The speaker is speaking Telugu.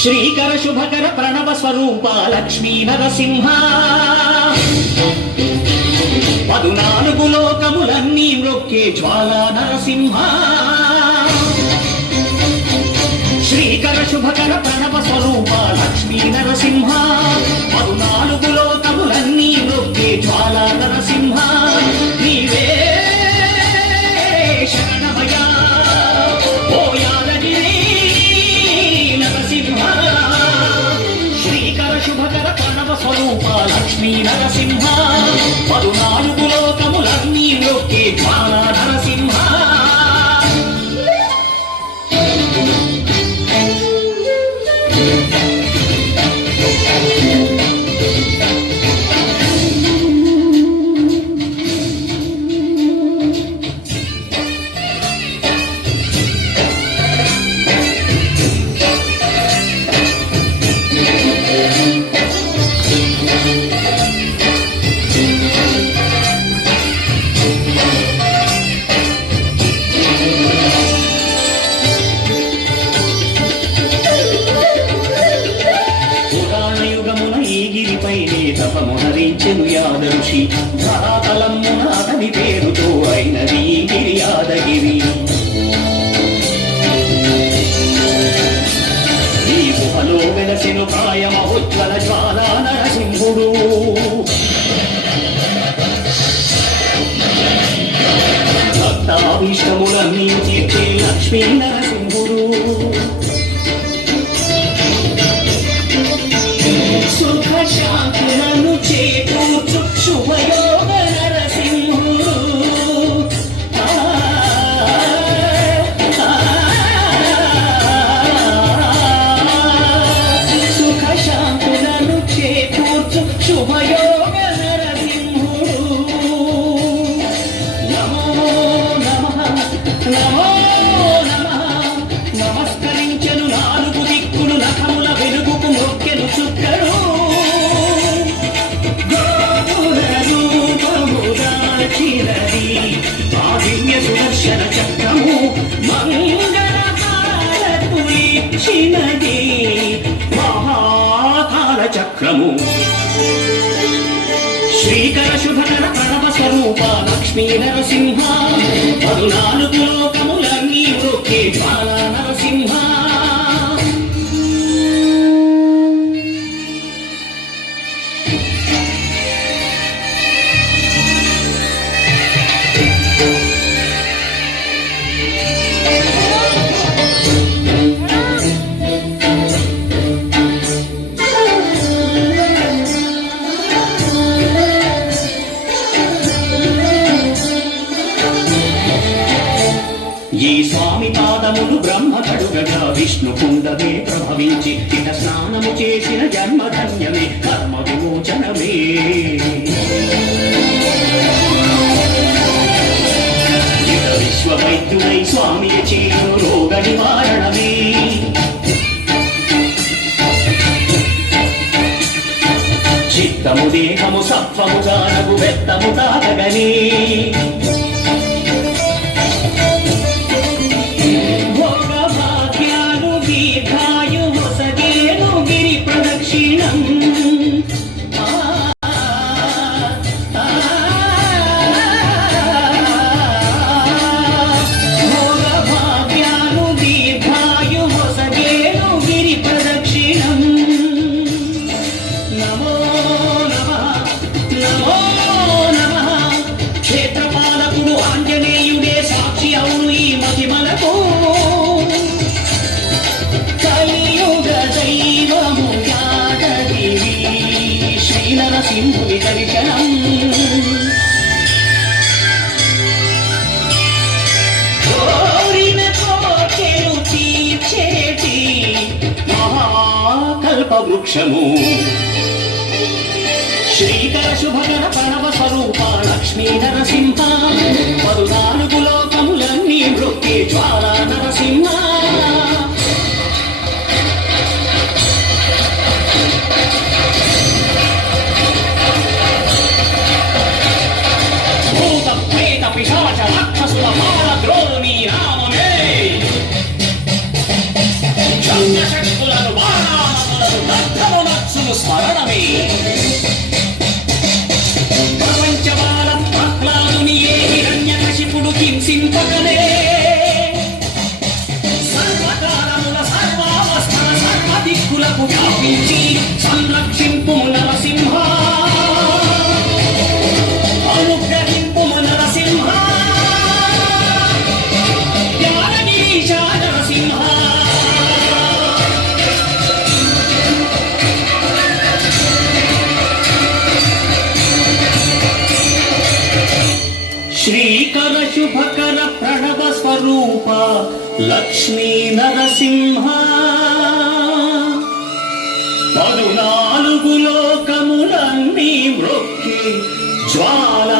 శ్రీకర శుభకర ప్రణవ స్వరూప లక్ష్మీ నరసింహ 14 లోకములన్నీ మ్రొక్కే జ్వాలా నరసింహ శ్రీకర శుభకర ప్రణవ స్వరూప లక్ష్మీ నరసింహ 14 లోకములన్నీ మ్రొక్కే జ్వాలా నరసింహ నీవే శరణమయా ఓ యాదగిరి నరసింహ శ్రీకర శుభకర ప్రణవ స్వరూప లక్ష్మీ నరసింహ 14 లోకములన్నీ మ్రొక్కే జ్వాలా నరసింహ తపమునరించెను యాదరుషి ధరాతలమ్మున అతని పేరుతో అయినది గిరి యాదగిరి ఈ గుహలో వెలసెను కాయమహోజ్వల జ్వాలా నరసింహుడు భక్తాభీష్టములన్నీ తీర్చే లక్ష్మీ నరసింహుడు శాంతులను చేకూర్చు శుభయోగ నరసింహుడు సుఖ శాంతులను చేకూర్చు శుభయోగ నరసింహుడు నమో నమః నమో నమః నమస్కరించెను 4 దిక్కులు నఖముల వెలుగుకు మొక్కెను చుక్కడు సుదర్శన చక్రము మంగళ హారతులిచ్చినది మహాకాల చక్రము శ్రీకర శుభకర ప్రణవ స్వరూప లక్ష్మీ నరసింహ 14 లోకములన్నీ మ్రొక్కే జ్వాలా నరసింహ ఈ స్వామి పాదములు బ్రహ్మ కడుగగా విష్ణు కుండమే ప్రభవించి ఇట స్నానము చేసిన జన్మధన్యమే కర్మ విమోచనమే ఇట విశ్వవైద్యుడై స్వామి చేరు రోగ నివారణమే చిత్తము దేహము సత్వము గానగు వెత్తము తాకగనే నరసింహుని దర్శనం కోరిన కోర్కెను తీర్చేటి మహాకల్ప వృక్షము శ్రీకర శుభకర ప్రణవ స్వరూప లక్ష్మీ నరసింహ 14 లోకములన్నీ మ్రొక్కే జ్వాలా నరసింహ పిశాచ రాక్షసుల పాల ద్రోణి నామమే చంద్రశక్తులను వారా స్మరణమే ప్రపంచవాల ప్రహ్లాదుని ఏ హిరణ్యకశిపుడు హింసింపకనే సర్వకాలముల సర్వావస్థల సర్వదిక్కులకు వ్యాపించి సంరక్షింపు నరసింహ అనుగ్రహింపు నరసింహ జ్ఞానగిరీశ నరసింహ శ్రీకర శుభకర ప్రణవ స్వరూప లక్ష్మీ నరసింహ 14 లోకములన్నీ మ్రొక్కి జ్వాలా